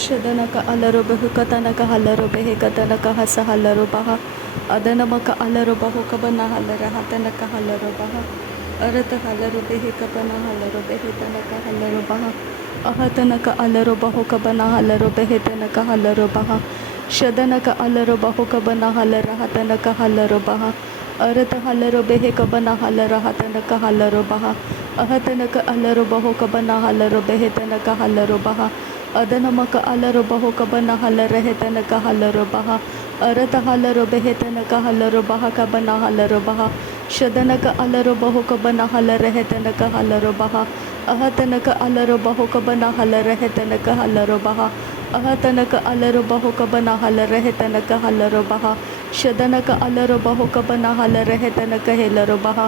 ಶದನಕ ಅಲರು ಬಹು ಕತನಕ ಹಲರು ಬೆಹೆ ಕತನಕ ಹಸ ಹಲರು ಬಹ ಅದನಮಕ ಅಲರು ಬಹು ಕಬನ ಹಲರ ಹತನಕ ಹಲರು ಬಹ ಅರತ ಹಲರು ಬೆಹೆ ಕಬನ ಹಲರು ಬೆಹೆ ತನಕ ಹಲರು ಬಹ ಅಹತನಕ ಅಲರು ಬಹು ಕಬನ ಹಲರು ಬೆಹೆ ತನಕ ಹಲರು ಬಹ ಶದನಕ ಅಲರು ಬಹು ಕಬನ ಹಲರ ಹತನಕ ಹಲರು ಬಹ ಅರತ ಹಲರು ಬೆಹೆ ಕಬನ ಹಲರ ಹತನಕ ಹಲರು ಬಹ ಅಹತನಕ ಅಲರು ಬಹು ಕಬನ ಹಲರು ಬೆಹೆ ತನಕ ಹಲರು ಬಹ ಅದನಮಕ ಅಲರು ಬಹು ಕಬನ ಹಲರ ಹೆತನಕ ಹಲರು ಬಹ ಅರತ ಹಲರು ಬೆಹೆ ತನಕ ಹಲರು ಬಹ ಕಬನ ಹಲರು ಬಹ ಶದನಕ ಅಲರು ಬಹು ಕಬನ ಹಲರ ಹೆತನಕ ಹಲರು ಬಹ ಅಹತನಕ ಅಲರು ಬಹು ಕಬನ ಹಲರ ಹೆತನಕ ಹಲರು ಬಹ ಅಹತನಕ ಅಲರು ಬಹು ಕಬನ ಹಲರ ಹೆತನಕ ಹಲರು ಬಹ ಶದನಕ ಅಲರು ಬಹು ಕಬನ ಹಲರ ಹೆತನಕ ಹೆಲರು ಬಹ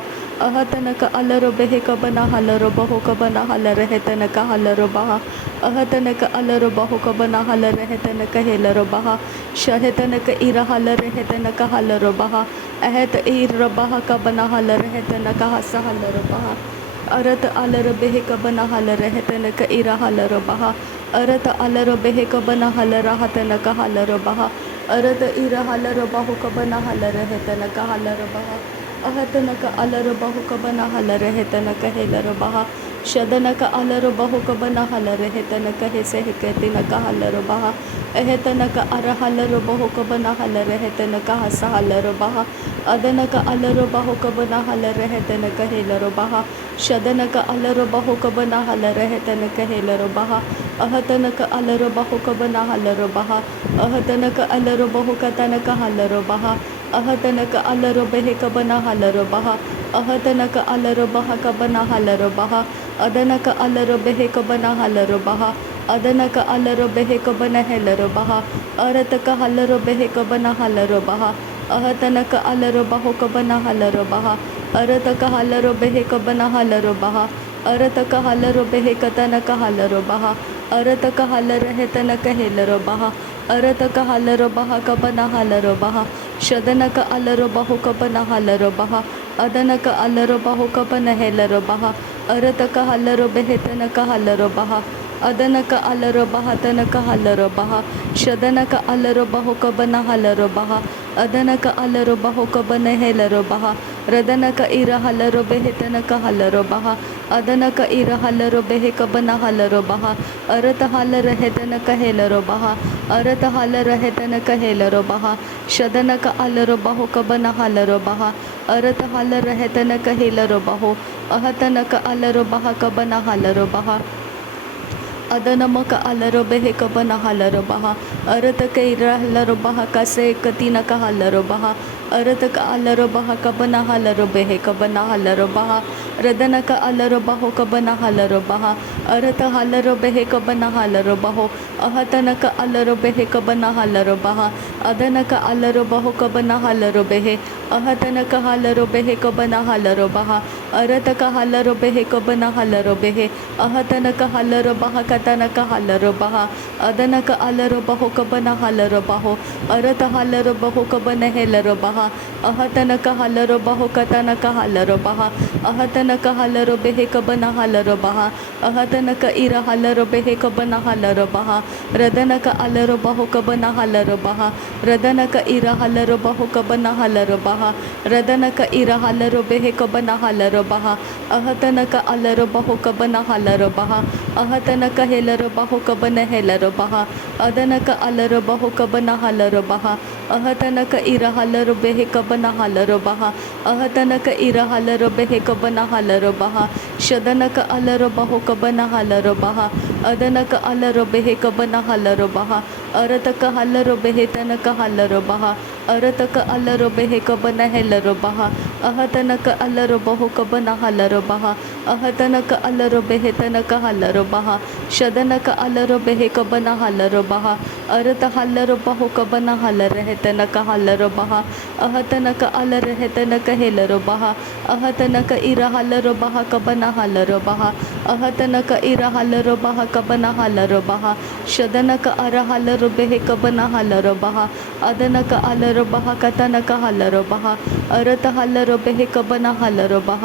ಅಹತನಕ ಅಲರು ಬೆಹೆ ಕಬನ ಹಲರು ಬಹು ಕಬನ ಹಲರ ಹೆತನಕ ಹಲರು ಬಹ ಅಹತನಕ ಅಲರು ಬಹು ಕಬನ ಹಲರ ಹೆತನಕ ಹೆಲರು ಬಹ ಶಹೆತನಕ ಇರ ಹಲರ ಹೆತನಕ ಹಲರು ಬಹ ಅಹತ ಇರ ಬಹ ಕಬನ ಹಲರ ಹೆತನಕ ಹಸ ಹಲರು ಬಹ ಅರತ ಅಲರು ಬೆಹೆ ಕಬನ ಹಲರ ಹೆತನಕ ಇರ ಹಲರು ಬಹ ಅರತ ಅಲರು ಬೆಹೆ ಕಬನ ಹಲರ ಹತನಕ ಹಲರು ಬಹ ಅರತ ಇರ ಹಲರು ಬಹು ಕಬನ ಹಲರ ಹೆತನಕ ಹಲರು ಬಹ ಅಹತನಕ ಅಲರು ಬಹು ಕಬನ ಹಲರ ಹೆತನಕ ಹೆಲರು ಬಹ ಶದನಕ ಅಲರು ಬಹು ಕಬನ ಹಲರ ಹೆತನಕ ಹೆಸೆ ಹೆಕತಿನಕ ಹಲರು ಬಹ ಎಹೆತನಕ ಅರ ಹಲರು ಬಹು ಕಬನ ಹಲರ ಹೆತನಕ ಹಸ ಹಲರು ಬಹ ಅದನಕ ಅಲರು ಬಹು ಕಬನ ಹಲರ ಹೆತನಕ ಹೆಲರು ಬಹ ಶದನಕ ಅಲರು ಬಹು ಕಬನ ಹಲರ ಹೆತನಕ ಹೆಲರು ಬಹ ಅಹತನಕ ಅಲರು ಬಹು ಕಬನ ಹಲರು ಬಹ ಅಹತನಕ ಅಲರು ಬಹು ಕತನಕ ಹಲರು ಬಹ ಅಹತನಕ ಅಲರು ಬೆಹೆ ಕಬನ ಹಲರು ಬಹ ಅಹತನಕ ಅಲರು ಬಹ ಕಬನ ಹಲರು ಬಹ ಅದನಕ ಅಲರು ಬೆಹೆ ಕಬನ ಹಲರು ಬಹ ಅದನಕ ಅಲರು ಬೆಹೆ ಕಬನ ಹೆಲರು ಬಹ ಅರತಕ ಹಲರು ಬೆಹೆ ಕಬನ ಹಲರು ಬಹ ಅಹತನಕ ಅಲರು ಬಹು ಕಬನ ಹಲರು ಬಹ ಅರತಕ ಹಲರು ಬೆಹೆ ಕಬನ ಹಲರು ಬಹ ಅರತಕ ಹಲರು ಬೆಹೆ ಕತನಕ ಹಲರು ಬಹ ಅರತಕ ಹಲರ ಹೆತನಕ ಹೆಲರು ಬಹ ಅರತಕ ಹಲರು ಬಹ ಕಬನ ಹಲರು ಬಹ ಶದನಕ ಅಲರು ಬಹು ಕಬನ ಹಲರು ಬಹ ಅದನಕ ಅಲರು ಬಹು ಕಬನ ಹೆಲರು ಬಹ ಅರತಕ ಹಲರು ಬೆಹೆತನಕ ಹಲರು ಬಹ ಅದನಕ ಅಲರು ಬಹ ತನಕ ಹಲರು ಬಹ ಶದನಕ ಅಲರು ಬಹು ಕಬನ ಹಲರು ಬಹ ಅದನಕ ಅಲರು ಬಹು ಕಬನ ಹೆಲರು ಬಹ ರದನಕ ಇರ ಹಲರು ಬೆಹೆತನಕ ಹಲರು ಬಹ ಅದನಕ ಇರ ಹಲರು ಬೆಹೆ ಕಬನ ಹಲರು ಬಹ ಅರತ ಹಲರ ಹೆತನಕ ಹೆಲರು ಬಹ ಅರತ ಹಲರ ಹೆತನಕ ಹೆಲರು ಬಹ ಶದನಕ ಅಲರು ಬಹು ಕಬನ ಹಲರು ಬಹ ಅರತ ಹಲರ ಹೆತನಕ ಹೆಲರು ಬಹು ಅಹತನಕ ಅಲರು ಬಹ ಕಬನ ಹಲರು ಬಹ ಅದನಮಕ ಅಲರು ಬೆಹೆ ಕಬನ ಹಲರು ಬಹ ಅರತಕ ಇರ ಹಲರು ಬಹ ಕಸೆ ಕತಿನಕ ಹಲರು ಬಹ ಅರತಕ ಅಲರು ಬಹ ಕಬನ ಹಲರು ಬೆಹೆ ಕಬನ ಹಲರು ಬಹ ರದನಕ ಅಲರು ಬಹು ಕಬನ ಹಲರು ಬಹ ಅರತ ಹಲರು ಬೆಹೆ ಕಬನ ಹಲರು ಬಹು ಅಹತನಕ ಅಲರು ಬೆಹೆ ಕಬನ ಹಲರು ಬಹ ಅದನಕ ಅಲರು ಬಹು ಕಬನ ಹಲರು ಬೆಹೆ ಅಹತನಕ ಹಲರು ಬೆಹೆ ಕಬನ ಹಲರು ಬಹ ಅರತಕ ಹಲರು ಬೆಹೆ ಕಬನ ಹಲರು ಬೆಹೆ ಅಹತನಕ ಹಲರು ಬಹ ಕತನಕ ಹಲರು ಬಹ ಅದನಕ ಅಲರು ಬಹು ಕಬನ ಹಲರು ಬಹು ಅರತ ಹಲರು ಬಹು ಕಬನ ಹೆಲರು ಬಹ ಅಹತನಕ ಹಲರು ಬಹು ಕತನಕ ಹಲರು ಬಹ ಅಹತನಕ ಹಲರು ಬೆಹೆ ಕಬನ ಹಲರು ಬಹ ಅಹತನಕ ಇರ ಹಲರು ಬೆಹೆ ಕಬನ ಹಲರು ಬಹ ರದನಕ ಅಲರು ಬಹು ಕಬನ ಹಲರು ಬಹ ರದನಕ ಇರ ಹಲರು ಬಹು ಕಬನ ಹಲರು ಬಹ ರದನಕ ಇರ ಹಲರು ಬೆಹೆ ಕಬನ ಹಲರು ಬಹ ಅಹತನಕ ಅಲರು ಬಹು ಕಬನ ಹಲರು ಬಹ ಅಹತನಕ ಹೆಲರು ಬಹು ಕಬನ ಹೆಲರು ಬಹ ಅದನಕ ಅಲರು ಬಹು ಕಬನ ಹಲರು ಬಹ ಅಹತನಕ ಇರ ಹಲರು ಬೆಹೆ ಕಬನ ಹಲರು ಬಹ ಅಹತನಕ ಇರ ಹಲರು ಬೆಹೆ ಕಬನ ಹಲರು ಬಹ ಶದನಕ ಅಲರು ಬಹು ಕಬನ ಹಲರು ಬಹ ಅದನಕ ಅಲರು ಬೆಹೆ ಕಬನ ಹಲರು ಬಹ ಅರತಕ ಹಲರು ಬೆಹೆ ತನಕ ಹಲರು ಬಹ ಅರತಕ ಅಲರು ಬೆಹೆ ಕಬನ ಹೆಲರು ಬಹ ಅಹತನಕ ಅಲರು ಬಹು ಕಬನ ಹಲರು ಬಹ ಅಹತನಕ ಅಲರು ಬೆಹೆ ತನಕ ಹಲರು ಬಹ ಶದನಕ ಅಲರು ಬೆಹೆ ಕಬನ ಹಲರು ಬಹ ಅರತ ಹಲರು ಬಹು ಕಬನ ಹಲರ ಹೆತನಕ ಹಲರು ಬಹ ಅಹತನಕ ಅಲರ ಹೆತನಕ ಹೆಲರು ಬಹ ಅಹತನಕ ಇರ ಹಲರು ಬಹ ಕಬನ ಹಲರು ಬಹ ಅಹತನಕ ಇರ ಹಲರು ಬಹ ಕಬನ ಹಲರು ಬಹ ಶದನಕ ಅರ ಹಲರು ಬೆಹೆ ಕಬನ ಹಲರು ಬಹ ಅದನಕ ಅಲರು ಬಹ ಕತನಕ ಹಲರು ಬಹ ಅರತ ಹಲರು ಬೆಹೆ ಕಬನ ಹಲರು ಬಹ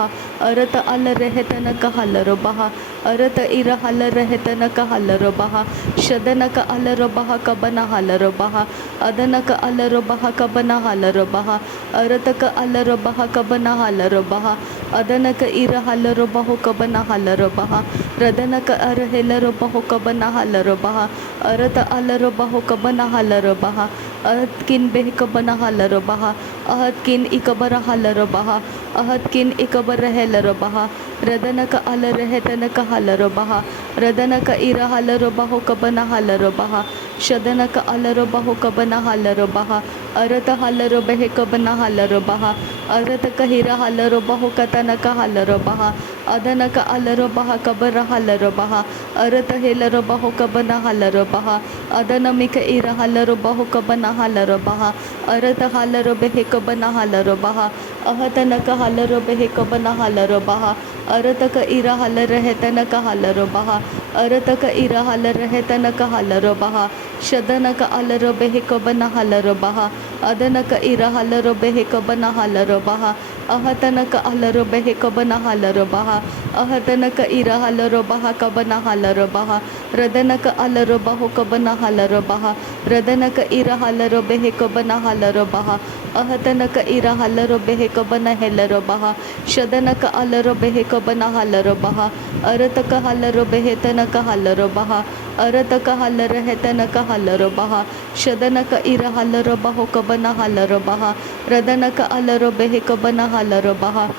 ಅರತ ಅಲರ तनक हलरो बहा अरत इरा हलर रहे तनक हलरो बहा शदनक अलरो बहा कबना हलरो बहा अदनक अलरो बहा कबना हलरो बहा अरतक अलरो बहा कबना हलरो बहा अदनक इरा हलरो बहो कबना हलरो बहा रदनक अरहेलरो बहो कबना हलरो बहा अरत अलरो बहो कबना हलरो बहा अहत किन बेह कबना हलरो बहा अहत किन इकबर हलरो बहा अहत किन इकबर हेलरो बहा रदनक अल रहतनक हलरो बहा रदनक इरा हलरो बहो कबना हलरो बहा शदनक अलरो बहो कबना हलरो बहा अरत हलरो बेह कबना हलरो बहा अरत कहिरा हलरो बहो कतनक हलरो बहा अदनक अलरो बहा कबर हलरो बहा अरत हेलरो बहो कबना हलरो बहा अदनमिक इरा हलरो बहो कबना हलरो बहा अरत हलरो बेह कबना हलरो बहा अहतनक हलरो बेह कबना हलरो बहा अरतक इरा हल रहतनक हलरो बहा अरतक इरा हल रहतनक हलरो बहा शदनक अलरो बेह कबना हलरो बहा अदनक इरा हलरो बेह कबना हलरो बहा अहतनक अलरो बेह कबना हलरो बहा अहतनक इरा हलरो बहा कबना हलरो बहा रदनक अलरो बहो कबना हलरो बहा रदनक इरा हलरो बेह कबना हलरो बहा अहतनक इरा हलरो बेह कबना हेलरो बहा शदनक अलरो बेह कबना हलरो बहा अरतक हलरो बेह तनक हलरो बहा अरतक हलर हेतनक हलरो बहा शदनक इरा हलरो बहो कबना हलरो बहा रदनक अलरो बेह कबना हलरो बहा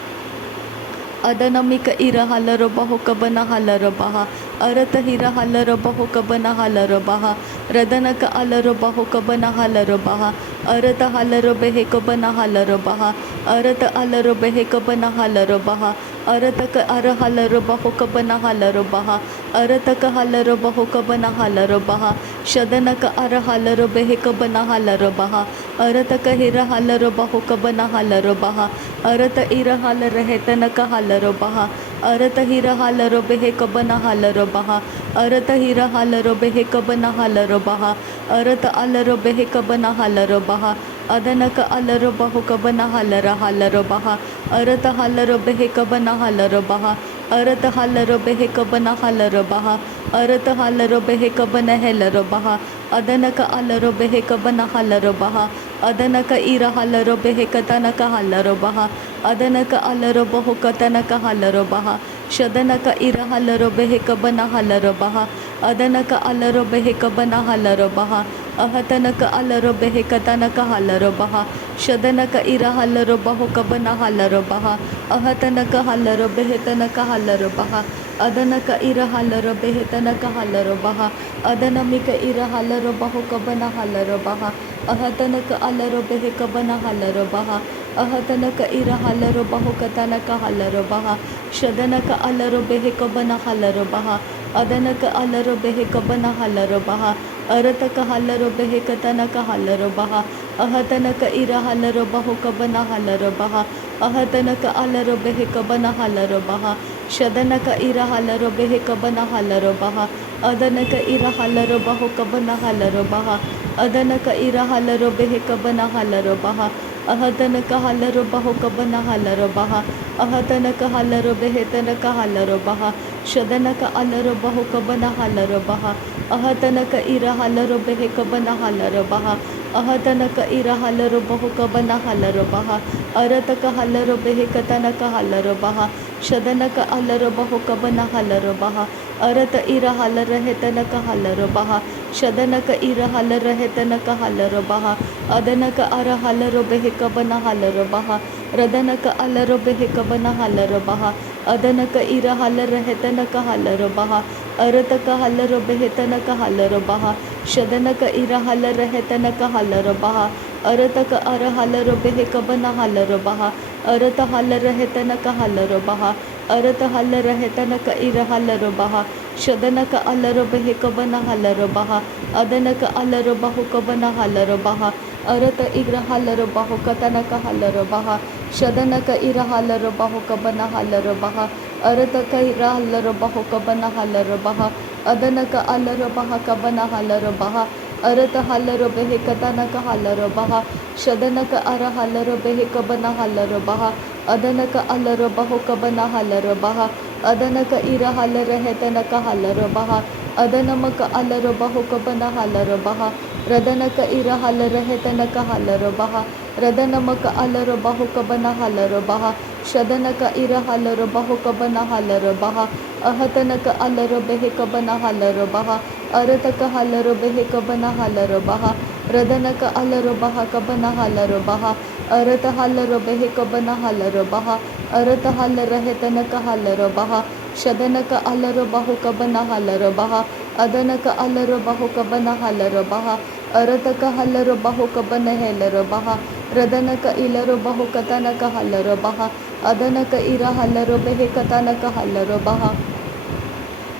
अदनमिक इरा हलरो बहो कबना हलरो बहा अरत हिरा हलरो बहो कबना हलरो बहा रदनक अलरो बहो कबना हलरो बहा अरत हलरो बेह कबना हलरो बहा अरत अलरो बेह कबना हलरो बहा अरतक अर हलरो बहो कबना हलरो बहा अरतक हलरो बहो कबना हलरो बहा शदनक अर हलरो बेह कबना हलरो बहा अरतक हिरा हलरो बहो कबना हलरो बहा अरत इर हल रहतनक हलरो बहा अरत हिरा हलरो बेह कबना हलरो बहा अरत हिरा हलरो बेह कबना हलरो बहा अरत अलरो बेह कबना हलरो बहा अदनक अलरो बहो कबना हलरा हलरो बहा अरत हलरो बेह कबना हलरो बहा अरत हलरो बेह कबना हलरो बहा अरत हलरो बेह कबना हेलरो बहा अदनक अलरो बेह कबना हलरो बहा अदनक इरा हलरो बेह कतनक हलरो बहा अदनक अलरो बहो कतनक हलरो बहा शदनक इरा हलरो बेह कबना हलरो बहा अदनक अलरो बेह कबना हलरो बहा अहतनक अलरो बेह कतनक हलरो बहा शदनक इरा हलरो बहो कबना हलरो बहा अहतनक हलरो बेह तनक हलरो बहा अदनक इरा हलरो बेह तनक हलरो बहा अदनमिक इरा हलरो बहो कबना हलरो बहा अहतनक अलरो बेह कबना हलरो बहा अहतनक इरा हलरो बहो कतनक हलरो बहा शदनक अलरो बेह कबना हलरो बहा अदनक अलरो बेह कबना हलरो बहा अरतक हलरो बेह कतनक हलरो बहा अहतनक इरा हलरो बहो कबना हलरो बहा अहतनक अलरो बेह कबना हलरो बहा शदनक इरा हलरो बेह कबना हलरो बहा अदनक इरा हलरो बहो कबना हलरो बहा अदनक इरा हलरो बेह कबना हलरो बहा अहतनक हलरो बहो कबना हलरो बहा अहतनक हलरो बेह तनक हलरो बहा शदनक अलरो बहो कबना हलरो बहा अहतनक इरा हलरो बेह कबना हलरो बहा अहतनक इरा हलरो बहो कबना हलरो बहा अरतक हलरो बेह कतनक हलरो बहा शदनक अलरो बहो कबना हलरो बहा अरत इरा हल रहतनक हलरो बहा शदनक इरा हल रहतनक हलरो बहा अदनक अर हलरो बेह कबना हलरो बहा रदनक अलरो बेह कबना हलरो बहा अदनक इरा हल रहतनक हलरो बहा अरतक हलरो बेह तनक हलरो बहा शदनक इरा हल रहतनक हलरो बहा अरतक अर हलरो बेह कबना हलरो बहा अरत हल रहतनक हलरो बहा अरत हल रहतनक इरा हलरो बहा शदनक अलरो बेह कबना हलरो बहा अदनक अलरो बहो कबना हलरो बहा अरत इरा हलरो बहो कतनक हलरो बहा शदनक इरा हलरो बहो कबना हलरो बहा अरतक इरा हलरो बहो कबना हलरो बहा अदनक अलरो बहा कबना हलरो बहा अरत हलरो बेह कतनक हलरो बहा शदनक अर हलरो बेह कबना हलरो बहा अदनक अलरो बहो कबना हलरो बहा Adanaka ira halarahetana kahalarabaha. Adanamaka alarabahu kabana halarabaha. Radanaka ira halarahetana kahalarabaha. Radanamaka alarabahu kabana halarabaha. Shadanaka ira halarabahu kabana halarabaha. Ahatanaka alarabehe kabana halarabaha. Arataka halarabehe kabana halarabaha. Radanaka alarabaha kabana halarabaha. Arata halarabehe kabana halarabaha. Arata halarahetanaka halarabaha. Shadanaka alarabahu kabana halarabaha. Adanaka alarabahu kabana halarabaha. Arataka halarabahu kabana helarabaha. Radanaka ilarabahu katanaka halarabaha. Adanaka ira halarabehe katanaka halarabaha.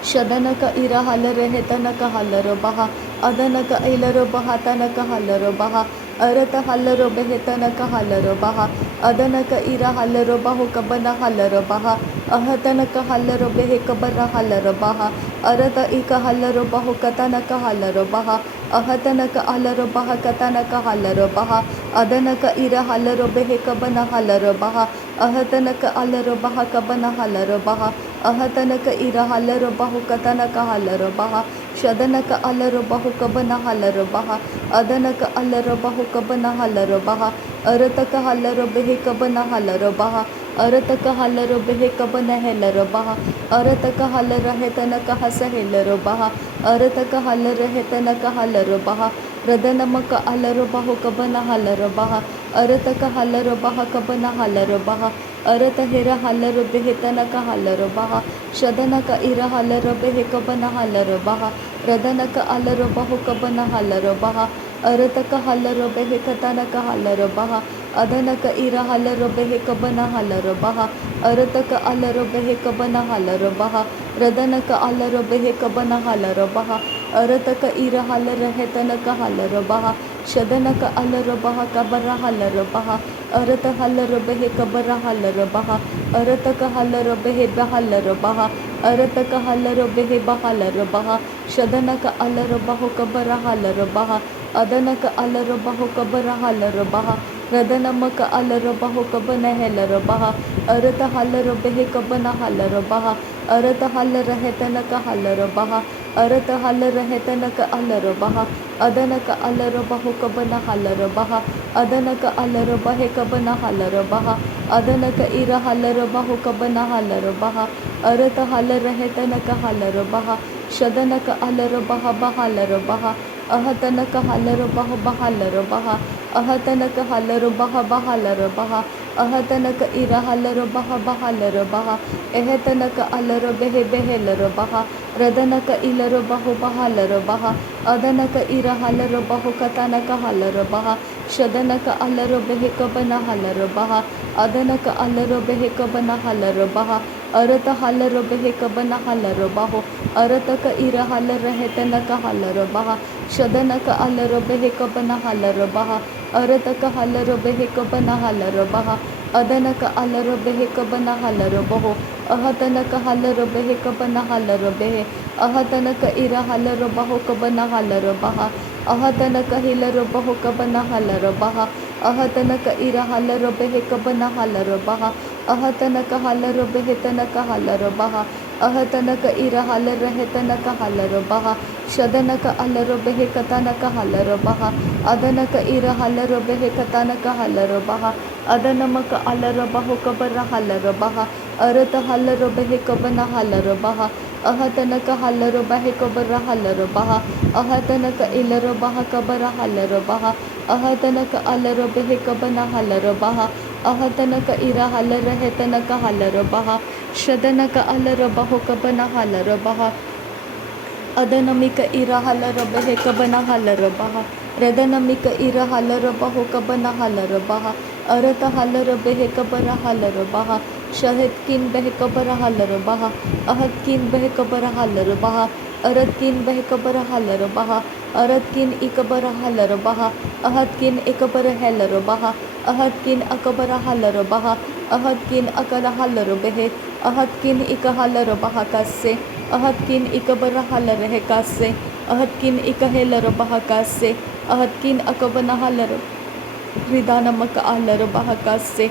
Shadanaka ira halarahetanaka halarabaha. Adanaka ilarabaha tanaka halarabaha. Arata halarabehetanaka halarabaha. Adanaka ira halarabahu kabana halarabaha. Ahatanaka halarabehe kabara halarabaha. Arata ika halarabahu katanaka halarabaha. Ahatanaka alarabaha katanaka halarabaha. Adanaka ira halarabehe kabana halarabaha. Ahatanaka alarabaha kabana halarabaha. Ahatanaka ira halarabahu katanaka halarabaha. Shadanaka alarabahu kabana halarabaha. Adanaka alarabahu kabana halarabaha. Arataka halarabehe kabana halarabaha. Arataka halarabehe kabana helarabaha. Arataka halarahetanaka hasa helarabaha. Arataka halarahetanaka halarabaha. Radanamaka alarabahu kabana halarabaha. Arataka halarabaha kabana halarabaha. Arata hera halarabehe tanaka halarabaha. Shadanaka ira halarabehe kabana halarabaha. Radanaka alarabahu kabana halarabaha. Arataka halarabehe katanaka halarabaha. Adanaka ira halarabehe kabana halarabaha. Arataka alarabehe kabana halarabaha. Radanaka alarabehe kabana halarabaha. Arataka ira halarahetanaka halarabaha. Shadanaka alarabaha kabara halarabaha. Arata halarabehe kabara halarabaha. Arataka halarabehe bahalarabaha. Arataka halarabehe bahalarabaha. Shadanaka alarabahu kabara halarabaha. Adanaka alarabahu kabara halarabaha. Radanamaka alarabahu kabana helarabaha. Arata halarabehe kabana halarabaha. Arata halarahetanaka halarabaha. Arata halarahetanaka alarabaha. Adanaka alarabahu kabana halarabaha. Adanaka alarabahe kabana halarabaha. Adanaka ira halarabahu kabana halarabaha. Arata halarahetanaka halarabaha. Shadanaka alarabaha bahalarabaha. Ahatanaka halarabaha bahalarabaha. Ahatanaka halarabaha bahalarabaha. Ahatanaka ira halarabaha bahalarabaha. Ehetanaka alarabehe behelarabaha. Radanaka ilarabahu bahalarabaha. Adanaka ira halarabahu katanaka halarabaha. Shadanaka alarabehe kabana halarabaha. Adanaka alarabehe kabana halarabaha. Arata halarabehe kabana halarabahu. Arataka ira halarahetanaka halarabaha. Shadanaka alarabehe kabana halarabaha. Arataka halarabehe kabana halarabaha. Adanaka alarabehe kabana halarabahu. Ahatanaka halarabehe kabana halarabehe. Ahatanaka ira halarabahu kabana halarabaha. Ahatanaka hilarabahu kabana halarabaha. Ahatanaka ira halarabehe kabana halarabaha. Ahatanaka halarabehe tanaka halarabaha. Ahatanaka ira halarahetanaka halarabaha. Shadanaka alarabehe katanaka halarabaha. Adanaka ira halarabehe katanaka halarabaha. Adanamaka alarabahu kabara halarabaha. Arata halarabehe kabana halarabaha. Ahatanaka halarabahe kabara halarabaha. Ahatanaka ilarabaha kabara halarabaha. Ahatanaka alarabehe kabana halarabaha. Ahatanaka ira halarahetanaka halarabaha. Shadanaka alarabahu kabana halarabaha. Adanamika ira halarabahe kabana halarabaha. Radanamika ira halarabahu kabana halarabaha. Arata halarabehe kabara halarabaha. Shahidkin behe kabara halarabaha. Ahadkin behe kabara halarabaha. Aratkin behe kabara halarabaha. Aratkin ikabara halarabaha. Ahadkin ikabara halarabaha. Ahadkin akabara halarabaha. Ahadkin akala halarabehe. Ahadkin ikahalarabaha kasse. Ahadkin ikabara halarahe kasse. Ahadkin ikahelarabaha kasse. Ahadkin akabana halar. Ridanamaka alarabaha kasse.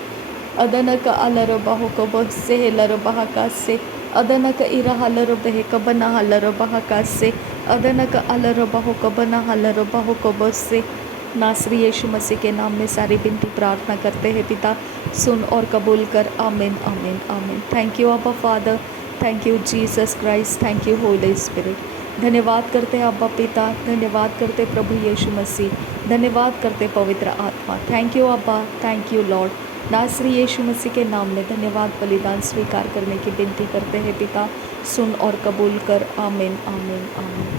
Adanaka alarabahu kabasse helarabaha kasse. अदनक इरा हलरो बेहे कबना हलरो बहा कासे अदनक अलरो बहो कबना हलरो बहो कबसे। नासरी यीशु मसीह के नाम में सारी विनती प्रार्थना करते हैं पिता, सुन और कबूल कर। आमीन आमीन आमीन। थैंक यू अब्बा father, thank you Jesus Christ, thank you Holi spirit. धन्यवाद करते हैं अब्बा पिता, धन्यवाद करते प्रभु यीशु मसीह, धन्यवाद करते पवित्र आत्मा। थैंक यू अब्बा, थैंक यू लॉर्ड। नासरी यीशु मसीह के नाम में धन्यवाद बलिदान स्वीकार करने की विनती करते हैं पिता, सुन और कबूल कर। आमीन आमीन आमीन।